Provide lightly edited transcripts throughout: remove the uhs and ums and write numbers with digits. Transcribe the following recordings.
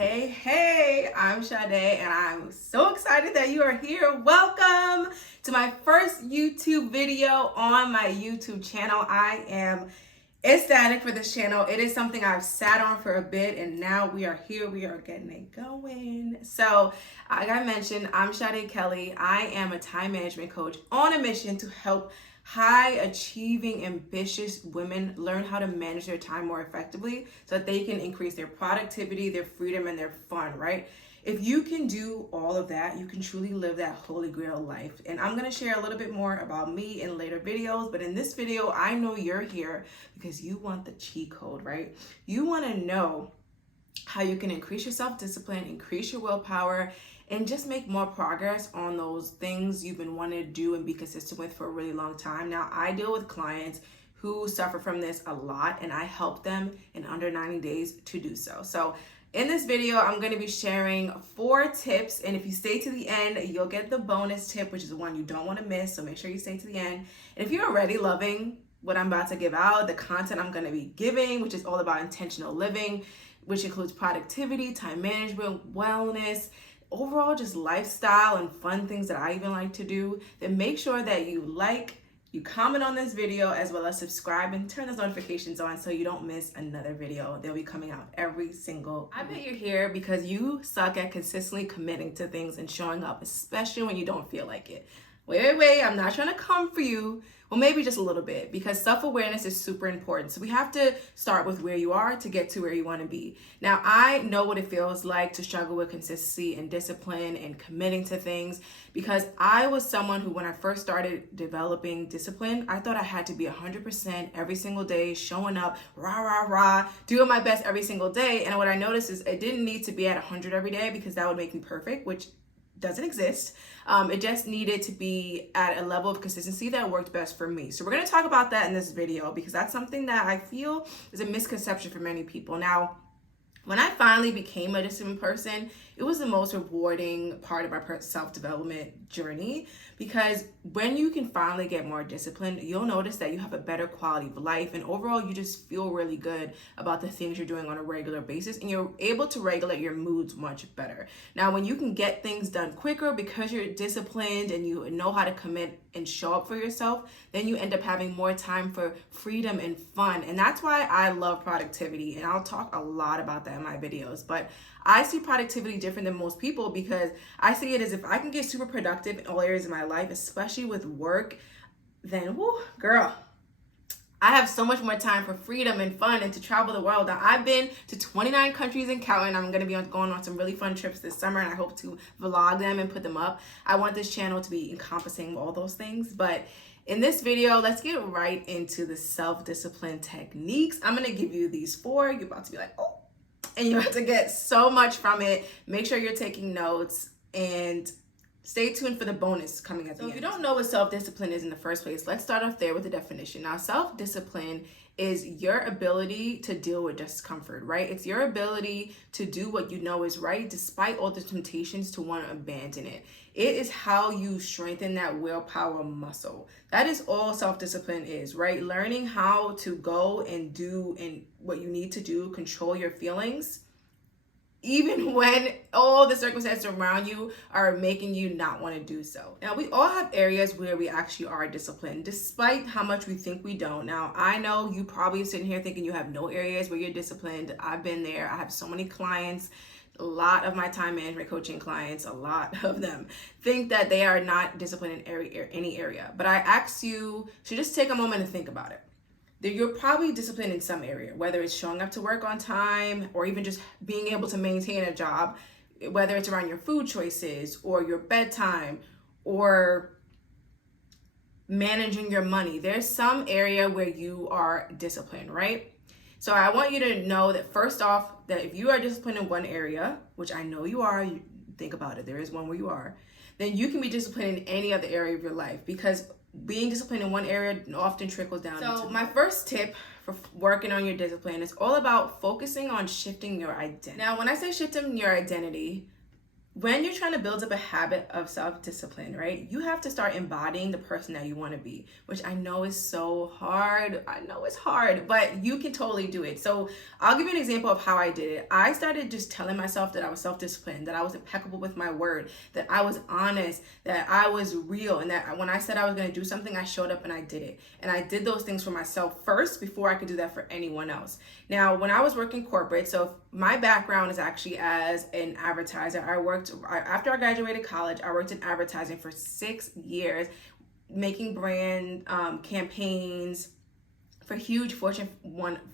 Hey, I'm Sade and I'm so excited that you are here. Welcome to my first YouTube video on my YouTube channel. I am ecstatic for this channel. It is something I've sat on for a bit and now we are here. We are getting it going. So, like I mentioned, I'm Sade Kelly. I am a time management coach on a mission to help high achieving, ambitious women learn how to manage their time more effectively so that they can increase their productivity, their freedom, and their fun, right? If you can do all of that, you can truly live that holy grail life. And I'm gonna share a little bit more about me in later videos, but in this video, I know you're here because you want the cheat code, right? You wanna know how you can increase your self-discipline, increase your willpower, and just make more progress on those things you've been wanting to do and be consistent with for a really long time. Now, I deal with clients who suffer from this a lot, and I help them in under 90 days to do so. So in this video, I'm going to be sharing 4 tips, and if you stay to the end, you'll get the bonus tip, which is the one you don't want to miss, so make sure you stay to the end. And if you're already loving what I'm about to give out, the content I'm going to be giving, which is all about intentional living, which includes productivity, time management, wellness, overall just lifestyle and fun things that I even like to do, then make sure that you comment on this video, as well as subscribe and turn those notifications on so you don't miss another video. They'll be coming out every single week. I bet you're here because you suck at consistently committing to things and showing up, especially when you don't feel like it. Wait, I'm not trying to come for you. Well, maybe just a little bit, because self-awareness is super important. So we have to start with where you are to get to where you want to be. Now, I know what it feels like to struggle with consistency and discipline and committing to things, because I was someone who, when I first started developing discipline, I thought I had to be 100% every single day, showing up, doing my best every single day. And what I noticed is it didn't need to be at 100 every day, because that would make me perfect, which doesn't exist. It just needed to be at a level of consistency that worked best for me. So we're going to talk about that in this video, because that's something that I feel is a misconception for many people. Now, when I finally became a disciplined person, it was the most rewarding part of my self-development journey, because when you can finally get more disciplined, you'll notice that you have a better quality of life, and overall you just feel really good about the things you're doing on a regular basis, and you're able to regulate your moods much better. Now, when you can get things done quicker because you're disciplined and you know how to commit and show up for yourself, then you end up having more time for freedom and fun. And that's why I love productivity, and I'll talk a lot about that in my videos. But I see productivity different than most people, because I see it as if I can get super productive in all areas of my life, especially with work, then girl, I have so much more time for freedom and fun and to travel the world. Now, I've been to 29 countries and counting. I'm going to be going on some really fun trips this summer, and I hope to vlog them and put them up. I want this channel to be encompassing all those things. But in this video, let's get right into the self-discipline techniques. I'm going to give you these 4. You're about to be like, oh, and you have to get so much from it. Make sure you're taking notes and stay tuned for the bonus coming at the end. So if you don't know what self-discipline is in the first place, let's start off there with the definition. Now, self-discipline is your ability to deal with discomfort, right? It's your ability to do what you know is right, despite all the temptations to want to abandon it. It is how you strengthen that willpower muscle. That is all self-discipline is, right? Learning how to go and do and what you need to do, control your feelings, even when all the circumstances around you are making you not want to do so. Now, we all have areas where we actually are disciplined, despite how much we think we don't. Now, I know you probably are sitting here thinking you have no areas where you're disciplined. I've been there. I have so many clients. A lot of my time management coaching clients, a lot of them think that they are not disciplined in any area. But I ask you to just take a moment and think about it. You're probably disciplined in some area, whether it's showing up to work on time or even just being able to maintain a job, whether it's around your food choices or your bedtime or managing your money. There's some area where you are disciplined, right? So I want you to know that, first off, that if you are disciplined in one area, which I know you are, you think about it, there is one where you are, then you can be disciplined in any other area of your life, because being disciplined in one area often trickles down. So my first tip for working on your discipline is all about focusing on shifting your identity. Now, when I say shifting your identity, when you're trying to build up a habit of self-discipline, right, you have to start embodying the person that you want to be, which I know is so hard. I know it's hard, but you can totally do it. So I'll give you an example of how I did it. I started just telling myself that I was self-disciplined, that I was impeccable with my word, that I was honest, that I was real, and that when I said I was going to do something, I showed up and I did it. And I did those things for myself first before I could do that for anyone else. Now, when I was working corporate, so my background is actually as an advertiser. After I graduated college, I worked in advertising for 6 years, making brand campaigns for huge Fortune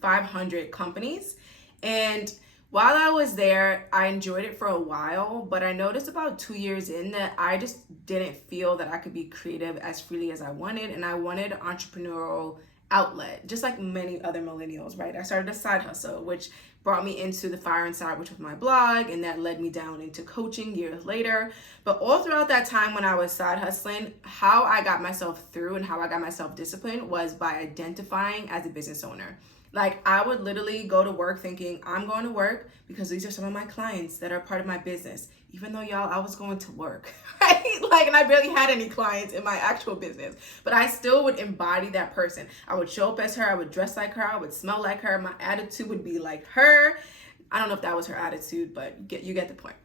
500 companies. And while I was there, I enjoyed it for a while, but I noticed about 2 years in that I just didn't feel that I could be creative as freely as I wanted, and I wanted an entrepreneurial outlet, just like many other millennials, right? I started a side hustle, which brought me into the fire inside, which was my blog, and that led me down into coaching years later. But all throughout that time when I was side hustling, how I got myself through and how I got myself disciplined was by identifying as a business owner. Like, I would literally go to work thinking, I'm going to work because these are some of my clients that are part of my business. Even though, y'all, I was going to work, right? Like, and I barely had any clients in my actual business, but I still would embody that person. I would show up as her. I would dress like her. I would smell like her. My attitude would be like her. I don't know if that was her attitude, but you get the point.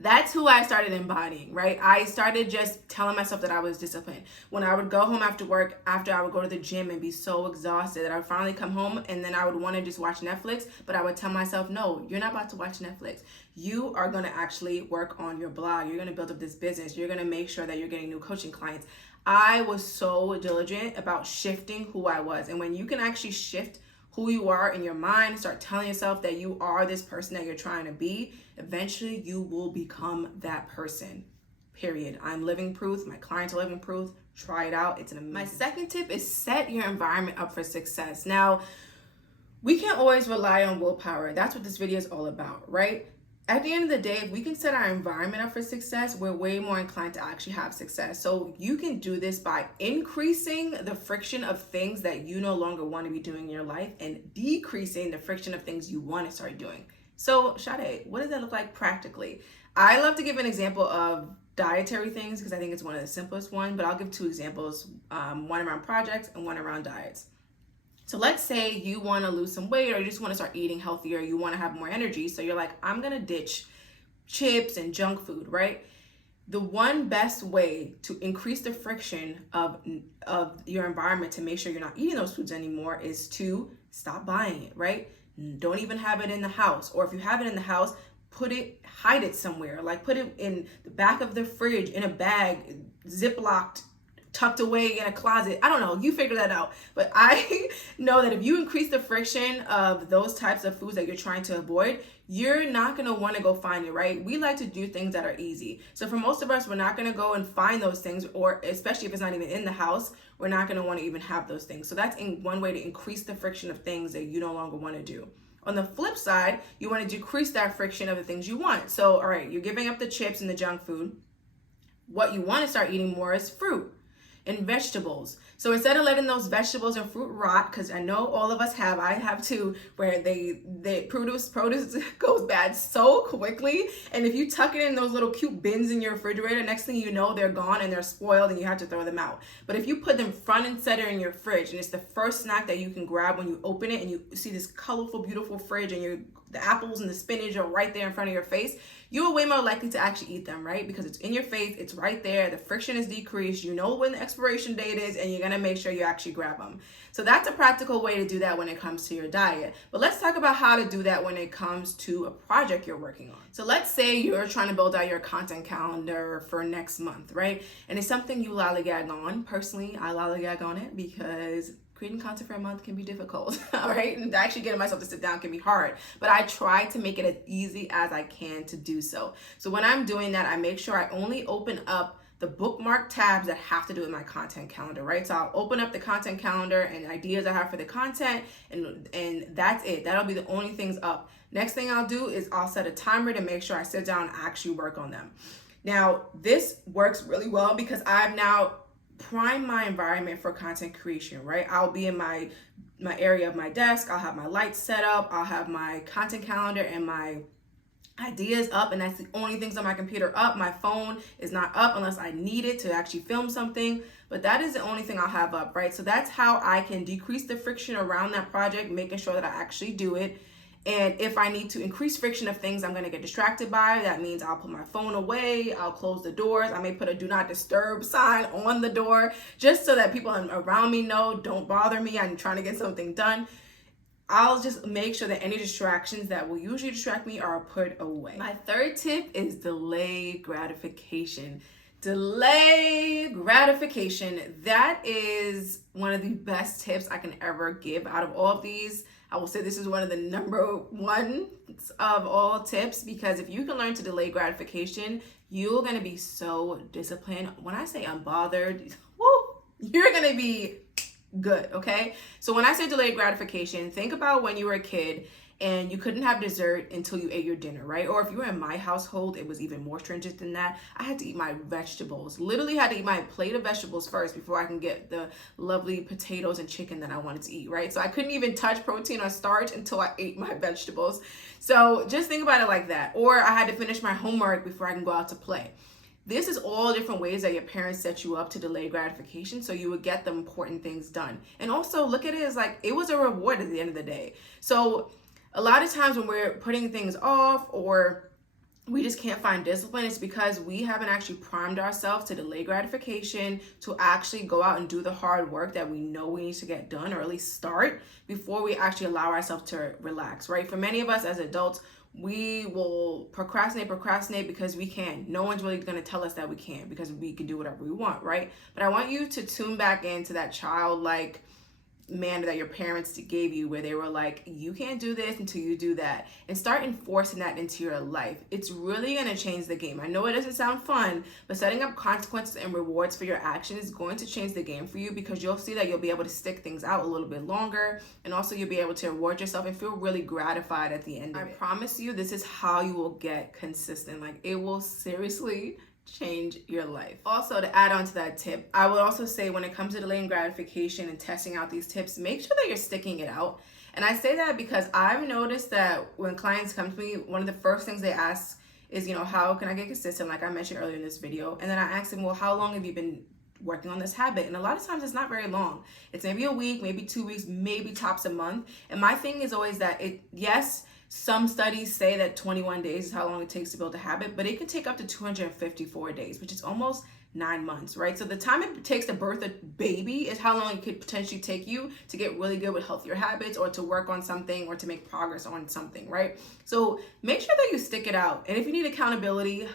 That's who I started embodying, right? I started just telling myself that I was disciplined. When I would go home after work, after I would go to the gym and be so exhausted that I would finally come home and then I would want to just watch Netflix, but I would tell myself, no, you're not about to watch Netflix. You are going to actually work on your blog. You're going to build up this business. You're going to make sure that you're getting new coaching clients. I was so diligent about shifting who I was. And when you can actually shift who you are in your mind, start telling yourself that you are this person that you're trying to be, eventually you will become that person, period. I'm living proof. My clients are living proof. Try it out. It's an amazing. My second tip is set your environment up for success. Now, we can't always rely on willpower. That's what this video is all about, right? At the end of the day, if we can set our environment up for success, we're way more inclined to actually have success. So you can do this by increasing the friction of things that you no longer want to be doing in your life and decreasing the friction of things you want to start doing. So Sade, what does that look like practically? I love to give an example of dietary things because I think it's one of the simplest ones, but I'll give 2 examples, one around projects and one around diets. So let's say you want to lose some weight or you just want to start eating healthier, you want to have more energy. So you're like, I'm going to ditch chips and junk food, right? The one best way to increase the friction of your environment to make sure you're not eating those foods anymore is to stop buying it, right? Don't even have it in the house. Or if you have it in the house, hide it somewhere. Like put it in the back of the fridge, in a bag, ziplocked, tucked away in a closet. I don't know, you figure that out. But I know that if you increase the friction of those types of foods that you're trying to avoid, you're not gonna wanna go find it, right? We like to do things that are easy. So for most of us, we're not gonna go and find those things, or especially if it's not even in the house, we're not gonna wanna even have those things. So that's one way to increase the friction of things that you no longer wanna do. On the flip side, you wanna decrease that friction of the things you want. So, all right, you're giving up the chips and the junk food. What you wanna start eating more is fruit and vegetables. So instead of letting those vegetables and fruit rot, because I know all of us have, I have too, where they produce goes bad so quickly. And if you tuck it in those little cute bins in your refrigerator, next thing you know, they're gone and they're spoiled and you have to throw them out. But if you put them front and center in your fridge, and it's the first snack that you can grab when you open it, and you see this colorful, beautiful fridge, and the apples and the spinach are right there in front of your face, you are way more likely to actually eat them, right? Because it's in your face, it's right there, the friction is decreased, you know when the expiration date is, and you're gonna make sure you actually grab them. So that's a practical way to do that when it comes to your diet. But let's talk about how to do that when it comes to a project you're working on. So let's say you're trying to build out your content calendar for next month, right? And it's something you lollygag on. Personally, I lollygag on it because creating content for a month can be difficult, all right? And actually getting myself to sit down can be hard, but I try to make it as easy as I can to do so. So when I'm doing that, I make sure I only open up the bookmark tabs that have to do with my content calendar, right? So I'll open up the content calendar and ideas I have for the content, and that's it. That'll be the only things up. Next thing I'll do is I'll set a timer to make sure I sit down and actually work on them. Now, this works really well because I've now prime my environment for content creation, right? I'll be in my area of my desk. I'll have my lights set up. I'll have my content calendar and my ideas up, and that's the only things on my computer up. My phone is not up unless I need it to actually film something, but that is the only thing I'll have up, right? So that's how I can decrease the friction around that project, making sure that I actually do it. And if I need to increase friction of things I'm going to get distracted by, that means I'll put my phone away, I'll close the doors, I may put a do not disturb sign on the door just so that people around me know, don't bother me, I'm trying to get something done. I'll just make sure that any distractions that will usually distract me are put away. My third tip is delay gratification. Delay gratification. That is one of the best tips I can ever give out of all of these. I will say this is one of the number one of all tips, because if you can learn to delay gratification, you're going to be so disciplined. When I say unbothered, you're going to be good, okay? So when I say delayed gratification, think about when you were a kid and you couldn't have dessert until you ate your dinner, right? Or if you were in my household, it was even more stringent than that. I had to eat my vegetables, literally had to eat my plate of vegetables first before I can get the lovely potatoes and chicken that I wanted to eat, right? So I couldn't even touch protein or starch until I ate my vegetables. So just think about it like that. Or I had to finish my homework before I can go out to play. This is all different ways that your parents set you up to delay gratification so you would get the important things done. And also look at it as like it was a reward at the end of the day. So a lot of times when we're putting things off or we just can't find discipline, it's because we haven't actually primed ourselves to delay gratification, to actually go out and do the hard work that we know we need to get done, or at least start before we actually allow ourselves to relax, right? For many of us as adults, we will procrastinate because we can. No one's really going to tell us that we can't, because we can do whatever we want, right? But I want you to tune back into that childlike manner that your parents gave you, where they were like, you can't do this until you do that, and start enforcing that into your life. It's really going to change the game. I know it doesn't sound fun, but setting up consequences and rewards for your actions is going to change the game for you, because you'll see that you'll be able to stick things out a little bit longer, and also you'll be able to reward yourself and feel really gratified at the end of it. I promise you, this is how you will get consistent. Like, it will seriously change your life. Also, to add on to that tip, I would also say when it comes to delaying gratification and testing out these tips, make sure that you're sticking it out. And I say that because I've noticed that when clients come to me, one of the first things they ask is, how can I get consistent, like I mentioned earlier in this video. And then I ask them, well, how long have you been working on this habit? And a lot of times it's not very long. It's maybe a week, maybe 2 weeks, maybe tops a month. And my thing is always that yes, some studies say that 21 days is how long it takes to build a habit, but it can take up to 254 days, which is almost 9 months, right? So the time it takes to birth a baby is how long it could potentially take you to get really good with healthier habits, or to work on something, or to make progress on something, right? So make sure that you stick it out. And if you need accountability,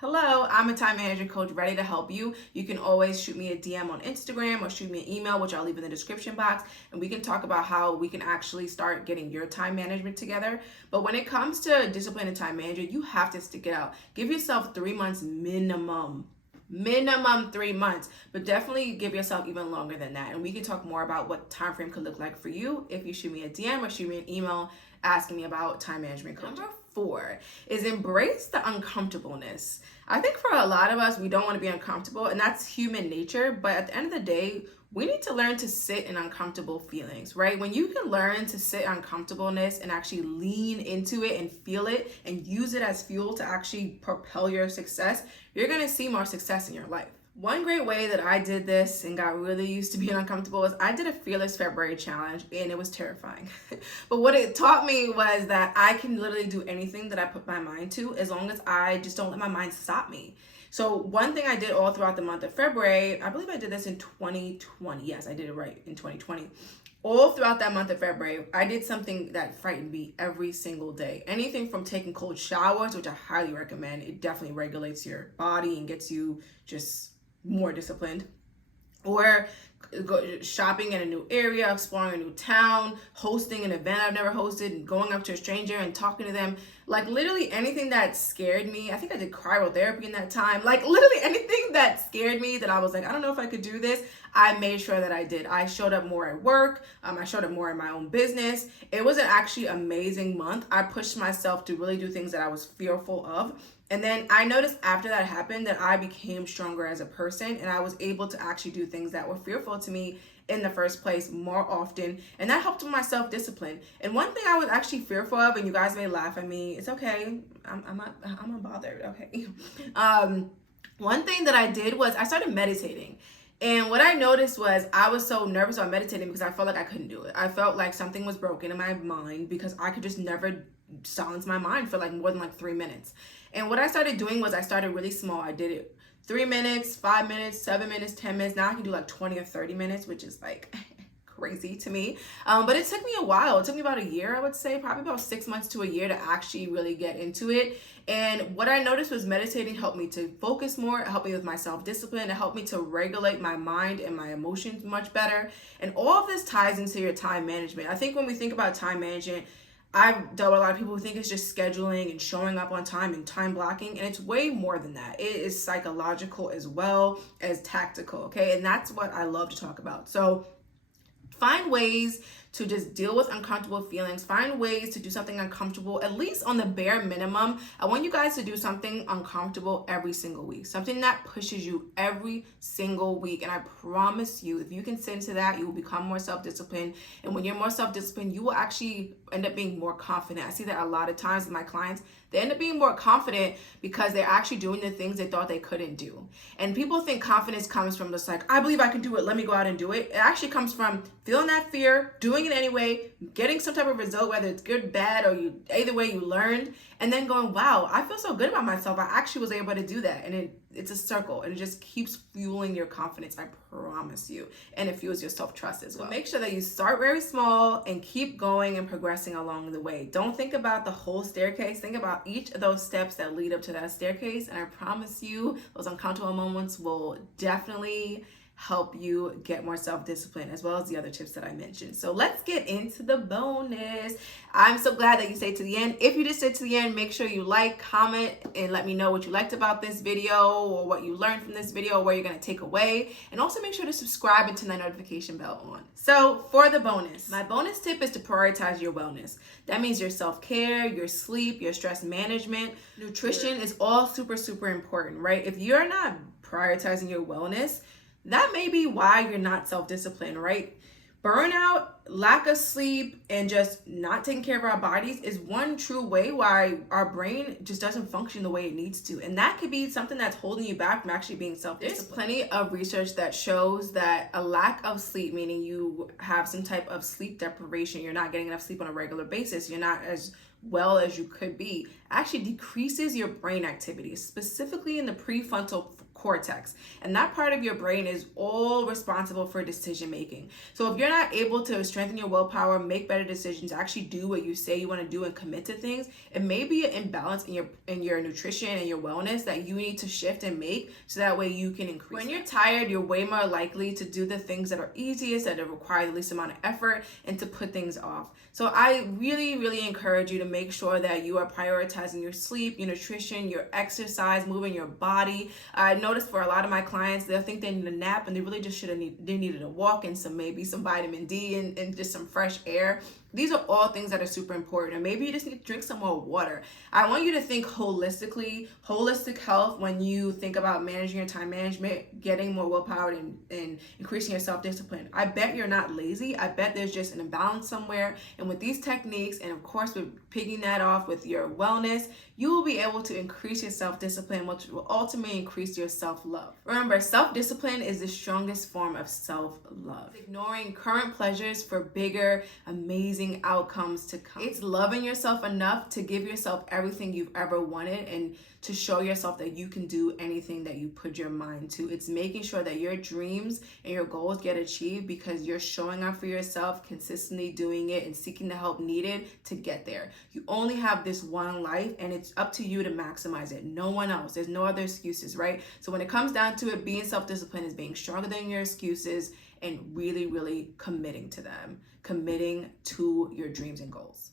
hello, I'm a time management coach ready to help you. You can always shoot me a DM on Instagram or shoot me an email, which I'll leave in the description box, and we can talk about how we can actually start getting your time management together. But when it comes to discipline and time management, you have to stick it out. Give yourself 3 months minimum 3 months, but definitely give yourself even longer than that. And we can talk more about what time frame could look like for you if you shoot me a DM or shoot me an email asking me about time management coaching. Number 4 is embrace the uncomfortableness. I think for a lot of us, we don't want to be uncomfortable, and that's human nature. But at the end of the day, we need to learn to sit in uncomfortable feelings, right? When you can learn to sit uncomfortableness and actually lean into it and feel it and use it as fuel to actually propel your success, you're going to see more success in your life. One great way that I did this and got really used to being uncomfortable is I did a Fearless February challenge, and it was terrifying. But what it taught me was that I can literally do anything that I put my mind to, as long as I just don't let my mind stop me. So one thing I did all throughout the month of February, I believe I did this in 2020. Yes, I did it right in 2020. All throughout that month of February, I did something that frightened me every single day. Anything from taking cold showers, which I highly recommend. It definitely regulates your body and gets you just more disciplined, or go shopping in a new area, exploring a new town, hosting an event I've never hosted, and going up to a stranger and talking to them. Like literally anything that scared me. I think I did cryotherapy in that time. Like literally anything that scared me, that I was like, I don't know if I could do this, I made sure that I did. I showed up more at work. I showed up more in my own business. It was an actually amazing month. I pushed myself to really do things that I was fearful of. And then I noticed after that happened that I became stronger as a person, and I was able to actually do things that were fearful to me in the first place more often, and that helped with my self-discipline. And one thing I was actually fearful of, and you guys may laugh at me, it's okay, I'm not bothered, okay. One thing that I did was I started meditating. And what I noticed was I was so nervous about meditating because I felt like I couldn't do it. I felt like something was broken in my mind because I could just never silence my mind for like more than like 3 minutes. And what I started doing was I started really small. I did it 3 minutes, 5 minutes, 7 minutes, 10 minutes. Now I can do like 20 or 30 minutes, which is like crazy to me. But it took me a while. It took me about a year, I would say, probably about 6 months to a year to actually really get into it. And what I noticed was meditating helped me to focus more. It helped me with my self-discipline. It helped me to regulate my mind and my emotions much better. And all of this ties into your time management. I think when we think about time management, I've dealt with a lot of people who think it's just scheduling and showing up on time and time blocking, and it's way more than that. It is psychological as well as tactical, okay? And that's what I love to talk about. So find ways to just deal with uncomfortable feelings. Find ways to do something uncomfortable, at least on the bare minimum. I want you guys to do something uncomfortable every single week, something that pushes you every single week. And I promise you, if you can sit into that, you will become more self-disciplined. And when you're more self-disciplined, you will actually end up being more confident. I see that a lot of times with my clients. They end up being more confident because they're actually doing the things they thought they couldn't do. And people think confidence comes from just like, I believe I can do it, let me go out and do it. It actually comes from feeling that fear, doing it anyway, getting some type of result, whether it's good, bad, or either way you learned, and then going, wow, I feel so good about myself. I actually was able to do that. And it's a circle, and it just keeps fueling your confidence, I promise you. And it fuels your self-trust as well. So make sure that you start very small and keep going and progressing along the way. Don't think about the whole staircase. Think about each of those steps that lead up to that staircase. And I promise you, those uncomfortable moments will definitely help you get more self-discipline, as well as the other tips that I mentioned. So let's get into the bonus. I'm so glad that you stayed to the end. If you did stay to the end, make sure you like, comment, and let me know what you liked about this video, or what you learned from this video, or what you're gonna take away. And also make sure to subscribe and turn that notification bell on. So for the bonus, my bonus tip is to prioritize your wellness. That means your self-care, your sleep, your stress management, nutrition is all super, super important, right? If you're not prioritizing your wellness, that may be why you're not self-disciplined, right? Burnout, lack of sleep, and just not taking care of our bodies is one true way why our brain just doesn't function the way it needs to. And that could be something that's holding you back from actually being self-disciplined. There's plenty of research that shows that a lack of sleep, meaning you have some type of sleep deprivation, you're not getting enough sleep on a regular basis, you're not as well as you could be, actually decreases your brain activity, specifically in the prefrontal cortex. And that part of your brain is all responsible for decision making. So if you're not able to strengthen your willpower, make better decisions, actually do what you say you want to do and commit to things, it may be an imbalance in your nutrition and your wellness that you need to shift and make, so that way you can increase. When you're tired, you're way more likely to do the things that are easiest, that require the least amount of effort, and to put things off. So I really, really encourage you to make sure that you are prioritizing your sleep, your nutrition, your exercise, moving your body. I noticed for a lot of my clients, they'll think they need a nap, and they really just they needed a walk and maybe some vitamin D and just some fresh air. These are all things that are super important. And maybe you just need to drink some more water. I want you to think holistically, holistic health, when you think about managing your time management, getting more willpower, and increasing your self-discipline. I bet you're not lazy. I bet there's just an imbalance somewhere. And with these techniques, and of course with picking that off with your wellness, you will be able to increase your self-discipline, which will ultimately increase your self-love. Remember, self-discipline is the strongest form of self-love. Ignoring current pleasures for bigger, amazing outcomes to come. It's loving yourself enough to give yourself everything you've ever wanted, and to show yourself that you can do anything that you put your mind to. It's making sure that your dreams and your goals get achieved because you're showing up for yourself, consistently doing it, and seeking the help needed to get there. You only have this one life, and it's up to you to maximize it. No one else. There's no other excuses, right? So when it comes down to it, being self-disciplined is being stronger than your excuses and really, really committing to them, committing to your dreams and goals.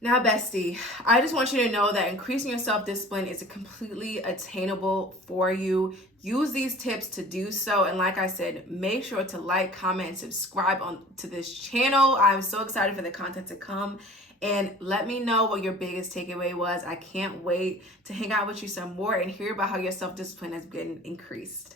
Now, bestie, I just want you to know that increasing your self-discipline is completely attainable for you. Use these tips to do so. And like I said, make sure to like, comment, and subscribe to this channel. I'm so excited for the content to come. And let me know what your biggest takeaway was. I can't wait to hang out with you some more and hear about how your self-discipline has been increased.